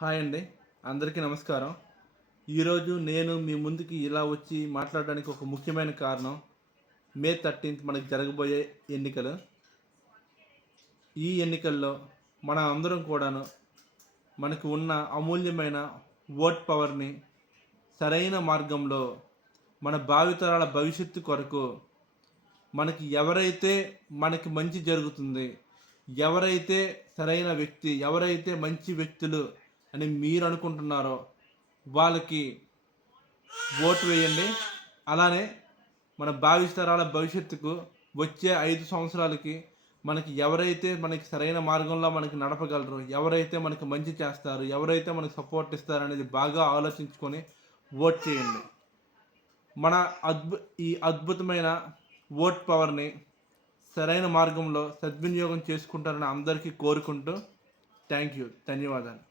Hi అండి. అందరికీ నమస్కారం. ఈరోజు నేను మీ ముందుకి ఇలా వచ్చి మాట్లాడడానికి ఒక ముఖ్యమైన కారణం మే 13థ్ మనకు జరగబోయే ఎన్నికలు. ఈ ఎన్నికల్లో మనం అందరం కూడాను మనకు ఉన్న అమూల్యమైన ఓట్ పవర్‌ని సరైన మార్గంలో మన భావితరాల భవిష్యత్తు కొరకు మనకి ఎవరైతే మనకి మంచి జరుగుతుంది, ఎవరైతే సరైన వ్యక్తి, ఎవరైతే మంచి వ్యక్తులు అని మీరు అనుకుంటున్నారో వాళ్ళకి ఓటు వేయండి. అలానే మన భావితరాల భవిష్యత్తుకు వచ్చే 5 సంవత్సరాలకి మనకి సరైన మార్గంలో మనకి నడపగలరు, ఎవరైతే మనకి మంచి చేస్తారు, ఎవరైతే మనకి సపోర్ట్ ఇస్తారనేది బాగా ఆలోచించుకొని ఓట్ చేయండి. మన ఈ అద్భుతమైన ఓట్ పవర్‌ని సరైన మార్గంలో సద్వినియోగం చేసుకుంటారని అందరికీ కోరుకుంటూ ధన్యవాదాలు.